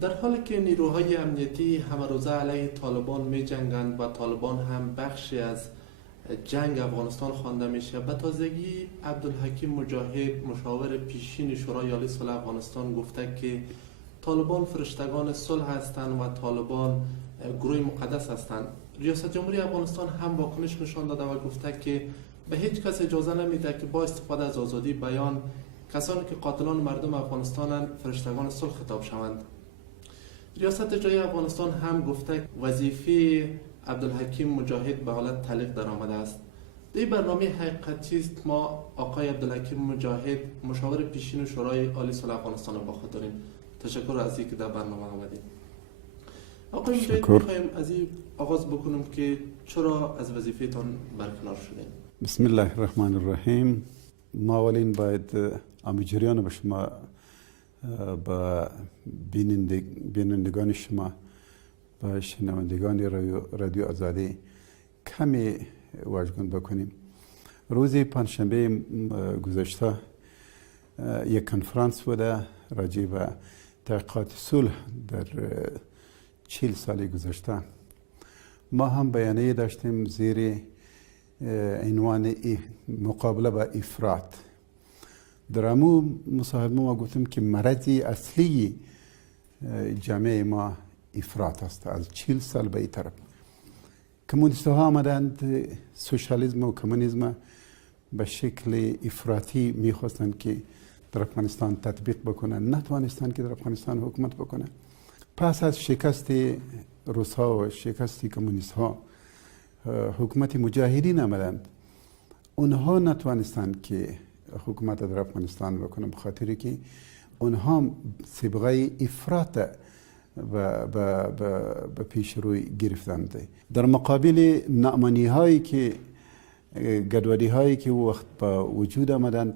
در حالی که نیروهای امنیتی همه روزه علیه طالبان می جنگند و طالبان هم بخشی از جنگ افغانستان خوانده میشه، به تازگی عبدالحکیم مجاهد مشاور پیشین شورای عالی صلح افغانستان گفته که طالبان فرشتگان صلح هستند و طالبان گروه مقدس هستند. ریاست جمهوری افغانستان هم واکنش نشان داده و گفته که به هیچ کس اجازه نمیده که با استفاده از آزادی بیان کسانی که قاتلان مردم افغانستانند فرشتگان صلح خطاب شوند. ریاست جمهوری افغانستان هم گفته وظیفه عبدالحکیم مجاهد به حالت تعلیق در آمده است. در برنامه حقیقتی است ما آقای عبدالحکیم مجاهد مشاور پیشین شورای عالی صلح افغانستان را با خود داریم. تشکر از اینکه در برنامه آمدید. آقای مجاهد، می‌خوایم از این آغاز بکنیم که چرا از وظیفه‌تان برکنار شدین؟ بسم الله الرحمن الرحیم. ما اولین باید جریان به شما با بینندگان شما و شنوندگان رادیو آزادی کمی واژگون بکنیم. روز پنجشنبه گذشته یک کنفرانس بوده راجع به تحقیقات صلح در 40 سال گذشته. ما هم بیانیه داشتیم زیر عنوان مقابله با افراط. در امو مصاحبه ما گفتیم که مرض اصلی جامعه ما افراط است. از 40 سال به این طرف کمونیست ها آمدند، سوشالیسم و کمونیسم به شکل افراطی میخواستند که در افغانستان تطبیق بکنن، نتوانستند که در افغانستان حکومت بکنن. پس از شکست روس ها و شکست کمونیست ها حکومت مجاهدین آمدند. اونها نتوانستند که حکومت در افغانستان بکنن به خاطری که اونها صبغه افراط به پیش روی گرفتند. در مقابل ناامنی هایی که گدوادی هایی که وقت با وجود آمدند،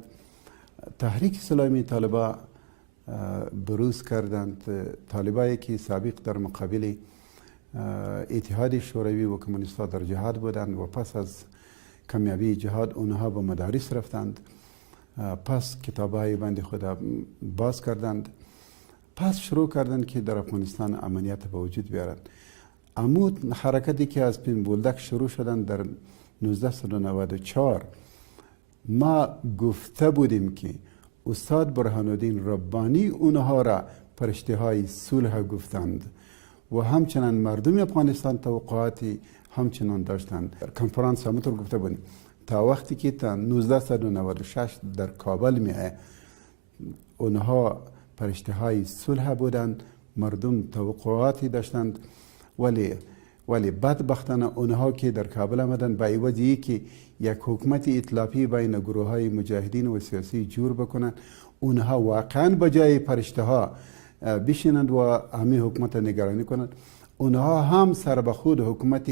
تحریک اسلامی طالبا بروز کردند. طالبایی که سابق در مقابل اتحاد شوروی و کمونیست ها در جهاد بودند و پس از کامیابی جهاد اونها به مدارس رفتند، پس کتاب های بند خود باز کردند، پس شروع کردند که در افغانستان امنیت به وجود بیارند. عمود حرکتی که از پین بولدک شروع شدند در 1994 ما گفته بودیم که استاد برهان الدین ربانی اونها را فرشته های صلح گفتند و همچنان مردم افغانستان توقعاتی همچنان داشتند. در کنفرانس همونطور گفته بودیم تا وقتی که تا 1996 در کابل میه اونها فرشته های صلح بودند، مردم توقعاتی داشتند، ولی بدبختانه اونها که در کابل آمدند با عوضی که یک حکومت ائتلافی بین گروه های مجاهدین و سیاسی جور بکنند، اونها واقعا بجای فرشته ها بشینند و همه حکومت نگرانی کنند، اونها هم سر به خود حکومت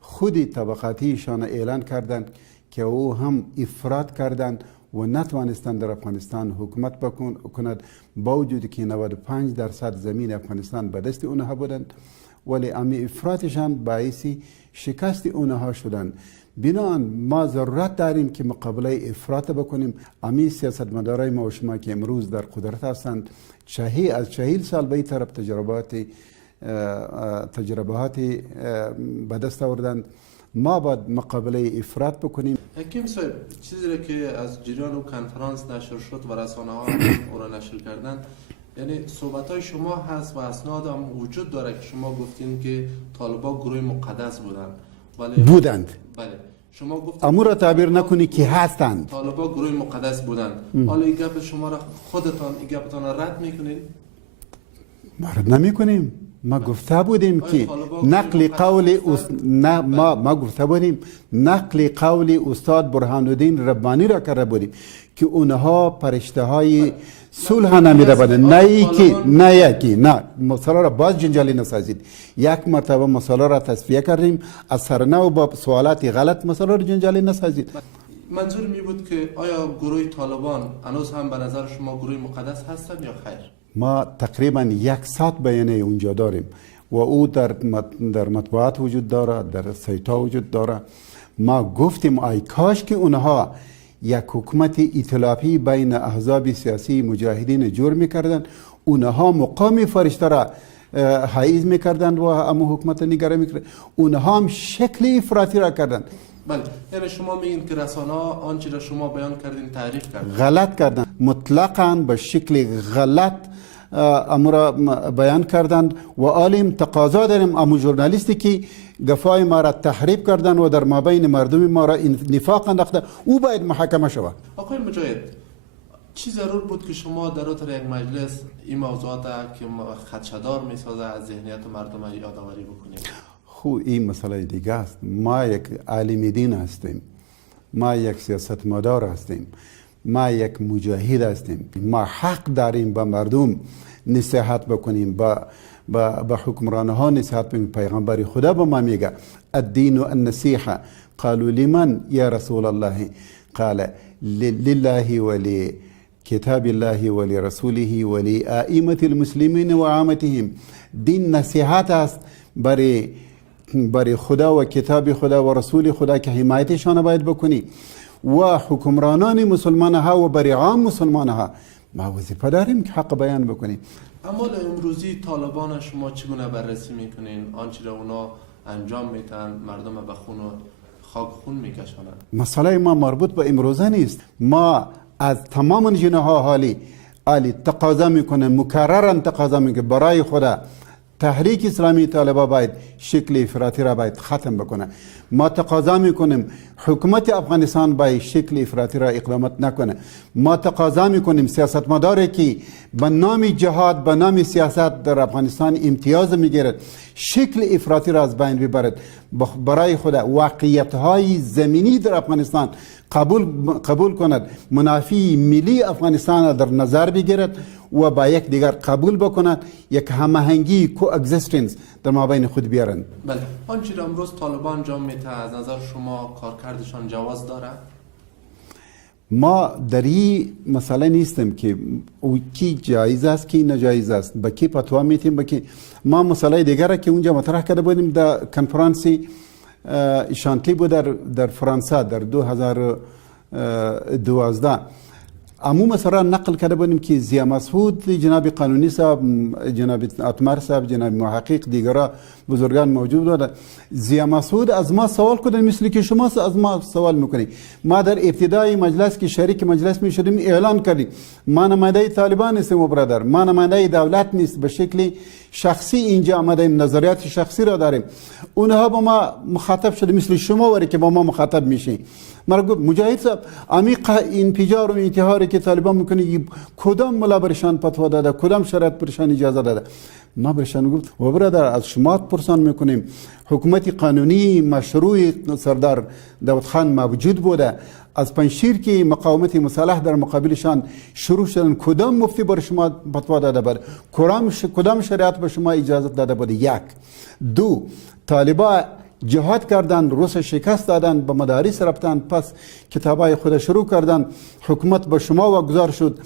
خود طبقاتیشان اعلان کردند که او هم افراط کردند و نتوانستند در افغانستان حکومت کند، با وجود که 95% زمین افغانستان به دست اونها بودند، ولی امی افراطشان باعث شکست اونها شدند. بنابراین ما ضرورت داریم که مقابله افراط بکنیم. امی سیاستمدارای ما و شما که امروز در قدرت هستند از 40 سال به این طرف تجربات به دست آوردند. ما باید مقابله افراط بکنیم. حکیم صاحب، چیزی را که از جریان و کنفرانس نشر شد و رسانه ها او را نشر کردند، یعنی صحبت های شما هست و اسناد هم وجود داره که شما گفتین که طالبا گروه مقدس بودند. بله. شما گفتید امور را تعبیر نکنی که هستند. طالبا گروه مقدس بودند. حالا این گپ شما را خودتان این گپتان را رد میکنید؟ ما رد نمیکنیم. ما گفته بودیم که نقل قول استاد برهان الدین ربانی را کرده بودیم که اونها فرشته های صلح نمیده بودند. نه مسئله را باز جنجالی نسازید. یک مرتبه مسئله را تصفیه کردیم، از سرنو با سوالات غلط مسئله را جنجالی نسازید. منظور می بود که آیا گروه طالبان هنوز هم به نظر شما گروه مقدس هستند یا خیر؟ ما تقریبا 100 بیانیه اونجا داریم و او در مطبوعات وجود داره، در سایت ها وجود داره. ما گفتیم ای کاش که اونها یک حکومت ائتلافی بین احزاب سیاسی مجاهدین جور میکردن، اونها مقام فرشته را حیز میکردند و اما حکومت نگره میکرد. اونها هم شکل افراطی را کردند. بله، یعنی شما میگین که رسانه ها آنچه را شما بیان کردین تعریف کردن، غلط کردند، مطلقاً به شکل غلط امر بیان کردند و عالم تقاضا داریم امو ژورنالیستی که گفای ما را تحریف کردند و در مابین مردم ما را نفاق انداخته، او باید محاکمه شود. آقای مجاهد، چی ضرور بود که شما در اتر یک مجلس این موضوعات که خدشه‌دار میسازه از ذهنیت مردم یادآوری بکنید؟ خو این مسئله دیگه است. ما یک عالم دین هستیم، ما یک سیاستمدار هستیم، ما یک مجاهد هستیم. ما حق داریم به مردم نصیحت بکنیم، به حکمرانها نصیحت بکنیم. پیغمبر خدا به ما میگه الدین النصیحه، قالوا لمن یا رسول الله؟ قال لله ولی کتاب الله ولی رسوله ولی ائمه المسلمین و عامتهم. دین نصیحت است برای خدا و کتاب خدا و رسول خدا که حمایتشان باید بکنی و حکمرانان مسلمان ها و برای عام مسلمان ها ما وظیفه داریم که حق بیان بکنیم. اما امروزی طالبان شما چگونه بررسی میکنین؟ آنچه را اونا انجام میتن مردم به خون و خاک خون میکشانند. مسئله ما مربوط به امروزه نیست. ما از تمام جناح عالی تقاضا میکنیم، مکررا تقاضا میکنیم برای خدا تحریک اسلامی طالبان باید شکل افراطی را باید ختم بکنه. ما تقاضا میکنیم حکومت افغانستان باید شکل افراطی را اقدامات نکنه. ما تقاضا میکنیم سیاستمداری که به نام جهاد، به نام سیاست در افغانستان امتیاز میگیرد، شکل افراطی را از بین ببرد. برای خدا واقعیت های زمینی در افغانستان قبول کند، منافع ملی افغانستان را در نظر بگیرد و با یک دیگر قبول بکنند، یک هماهنگی کوگزیستنس در مابین خود بیارند. بله، آنچه را امروز طالبان انجام میده از نظر شما کارکردشان جواز داره؟ ما در این مسئله نیستیم که او کی جایز است کی نجایز است، به کی فتوا میتیم به کی. ما مسئله دیگر که اونجا مطرح کرده بودیم در کنفرانسی شانتلی بود در فرانسه در 2012. امو مثلا نقل کرده بودیم که زیا مسعود، جناب قانونی صاحب، جناب اتمر صاحب، جناب محقق، دیگرها بزرگان موجود بودند. زیا مسعود از ما سوال کردن مثل که شما از ما سوال میکنید. ما در ابتدای مجلس که شریک مجلس میشدیم اعلان کردیم ما نماینده طالبان نیستیم و برادر، ما نماینده دولت نیست، به شکل شخصی اینجا آمدیم، نظریات شخصی را داریم. اونها با ما مخاطب شده مثل شما وری که با ما مخاطب میشین. مرا گفت مجاهد صاحب عمیق انفجار و انتحاری که طالبان میکنه کدام ملا برشان فتوا داده، کدام شرایط برشان اجازه داده؟ ما برشان گفت و برادر از شما پرسان میکنیم، حکومت قانونی مشروع سردار داود خان موجود بوده، از پنجشیر که مقاومت مسلح در مقابلشان شروع شدن کدام مفتی بر شما فتوا داده بود؟ کدام شریعت به شما اجازه داده بود؟ یک. دو، طالبان جهاد کردند، روس شکست دادند، به مدارس رفتند، پس کتابای خود شروع کردند، حکومت به شما واگذار شد.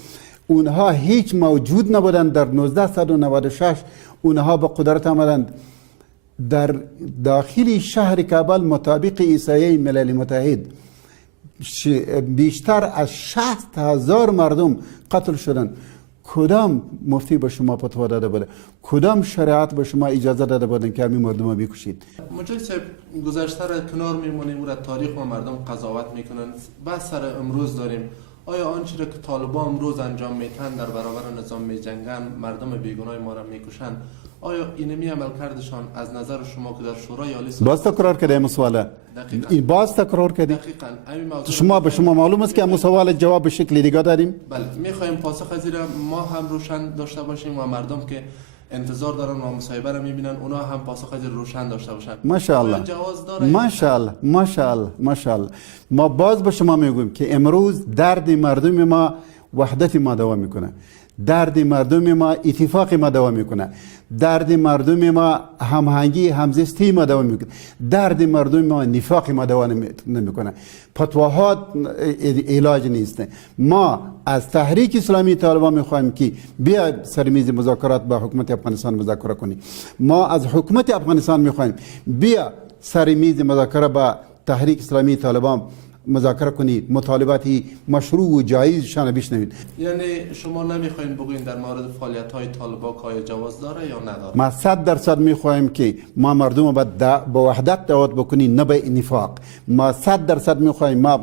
اونها هیچ موجود نبودند. در 1996 اونها به قدرت آمدند. در داخل شهر کابل مطابق احصایه ملل متحد بیشتر از 60,000 مردم قتل شدند. کدام مفتی به شما فتوا داده بوده؟ کدام شریعت به شما اجازه داده بودن که همین مردم رو بکشید؟ مجاهد صاحب، گذشته را کنار میمونیم و تاریخ و مردم قضاوت میکنن. بس سر امروز داریم. آیا آنچه را که طالبان امروز انجام میتن در برابر نظام میجنگن، مردم بیگناه ما را میکشن، آیا اینمی عمل کردشان از نظر شما که در شورای عالی باز تکرار کرده این سوال؟ این باز تکرار کرده؟ دقیقاً. شما معلوم است که این سوال جواب به شکل دیگه داریم؟ بله، میخوایم پاسخ از ما هم روشن داشته باشیم و مردم که انتظار دارن و مصاحبه را میبینن اونا هم پاسخ از روشن داشته باشن. ماشاءالله. جواز داره؟ ماشاءالله. ما باز به شما میگویم که امروز درد مردم ما وحدت ما دوام میکنه. درد مردم ما اتفاق ما دوام میکنه. درد مردم ما هماهنگی همزیستی ما دوام میکنه. درد مردم ما نفاق ما دوام نمیکنه. فتواها علاج نیست. ما از تحریک اسلامی طالبان میخوایم که بیا سر میز مذاکرات با حکومت افغانستان مذاکره کنیم. ما از حکومت افغانستان میخوایم بیا سر میز مذاکره با تحریک اسلامی طالبان مذاکره کنید، مطالباتی مشروع و جایزشان بشنوید. یعنی شما نمیخواین بگوین در مورد فعالیت های طالبان که آیا جواز داره یا نداره؟ ما 100% میخواهیم که ما مردم با وحدت دعوت بکنیم، نه به نفاق. ما 100% میخواهیم ما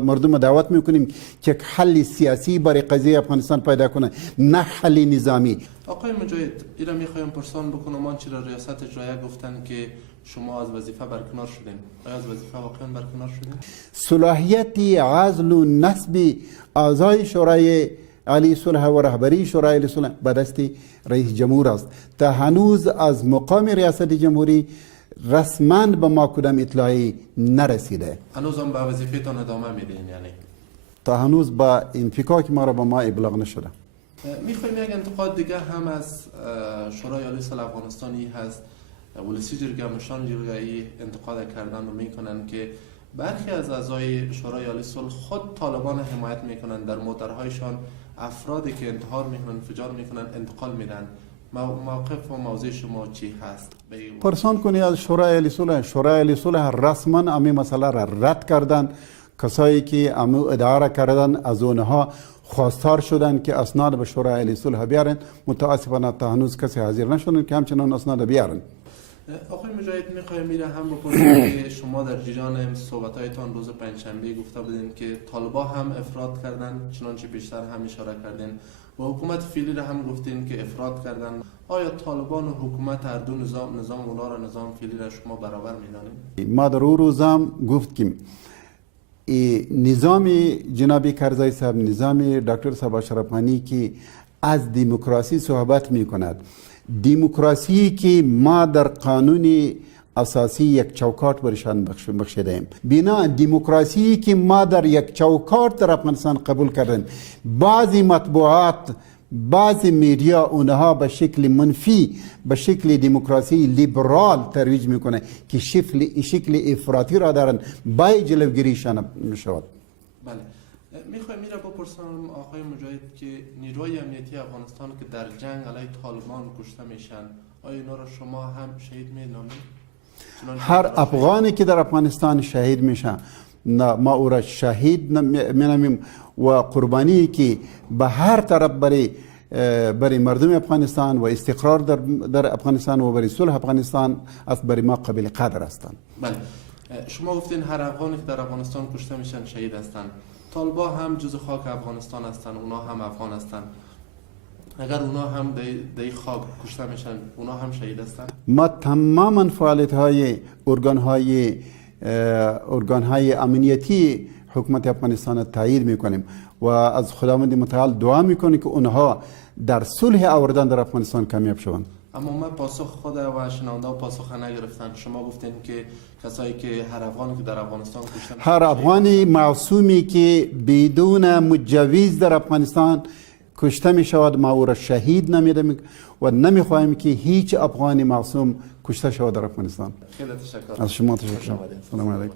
مردم دعوت میکنیم که حل سیاسی برای قضیه افغانستان پیدا کنه، نه حل نظامی. آقای مجاهد، اینا میخوایم پرسان بکنم، آنچه را ریاست اجرایه گفتن که شما از وظیفه برکنار شدین، آیا از وظیفه واقعا برکنار شدین؟ صلاحیت عزل و نصب اعضای شورای عالی صلح و رهبری شورای عالی صلح به دست رئیس جمهور است. تا هنوز از مقام ریاست جمهوری رسما به ما کدام اطلاعی نرسیده. هنوز هم به وظیفه‌تان ادامه میدین؟ یعنی تا هنوز با انفکاک ما را به ما ابلاغ نشده. میخوایم یک انتقاد دیگه هم از شورای عالی صلح افغانستانی هست. ولسی جرگه مشان جرگه‌ای انتقاد کردن و میکنن که برخی از اعضای شورای عالی صلح خود طالبان حمایت میکنن، در موترهایشان افرادی که انتحار میکنن، فجار میکنن انتقال میدن. موقف و موضع شما چی هست؟ پرسان کنی از شورای عالی صلح. شورای عالی صلح رسما امی مسئله را رد کردن. کسایی که امی ادعا کردن از اونها خواستار شدن که اسناد به شورای عالی صلح بیارن. متاسفانه تا هنوز کسی حاضر نشدن که همچنان اسناد بیارن. آقای مجاهد، میخوایم میره هم بپرسیم که شما در جریان صحبت‌هایتان روز پنجشنبه گفته بودین که طالبان هم افراط کردن، چنانچه بیشتر هم اشاره کردین، و حکومت فعلی را هم گفتین که افراط کردن. آیا طالبان و حکومت هر دو نظام اونا را نظام فعلی را شما برابر می‌دانید؟ ما در اون روزم گفتیم نظام جناب کرزی صاحب، نظام دکتر صاحب اشرف غنی که از دموکراسی صحبت می‌کند، دموکراسی که ما در قانون اساسی یک چوکاٹ برشان بخشیده ایم، بنا دموکراسی که ما در یک چوکاٹ در افغانستان قبول کردن، بعضی مطبوعات، بعضی میدیا اونها به شکل منفی، به شکل دموکراسی لیبرال ترویج میکنه که شکل افراطی را دارن، باید جلوگیریشان میشود. بله، میخوایم میره بپرسم آقای مجاهد که نیروی امنیتی افغانستان که در جنگ علیه طالبان کشته میشن، آیا اینا را شما هم شهید می‌نامید؟ هر افغانی که در افغانستان شهید میشه ما او را شهید مینامیم و قربانی که به هر طرف برای مردم افغانستان و استقرار در افغانستان و برای صلح افغانستان است برای ما قابل قدر هستند. بله، شما گفتین هر افغانی که در افغانستان کشته میشن شهید هستند. طالبان هم جز خاک افغانستان هستند، اونا هم افغان هستند. اگر اونا هم در خاک کشته میشن، اونا هم شهید هستند. ما تماما فعالیت های ارگان های امنیتی حکومت افغانستان تایید میکنیم و از خداوند متعال دعا میکنیم که اونها در صلح آوردن در افغانستان کامیاب شوند. اما ما پاسخ خود و شنونده پاسخ نگرفتن. شما گفتین که کسایی که هر افغانی که در افغانستان کشته، هر افغانی معصومی که بدون مجوز در افغانستان کشته می شود ما او را شهید نمیدیم و نمیخواهیم که هیچ افغانی معصوم کشته شود در افغانستان. خیلی تشکر. از شما تشکر. سلام علیکم.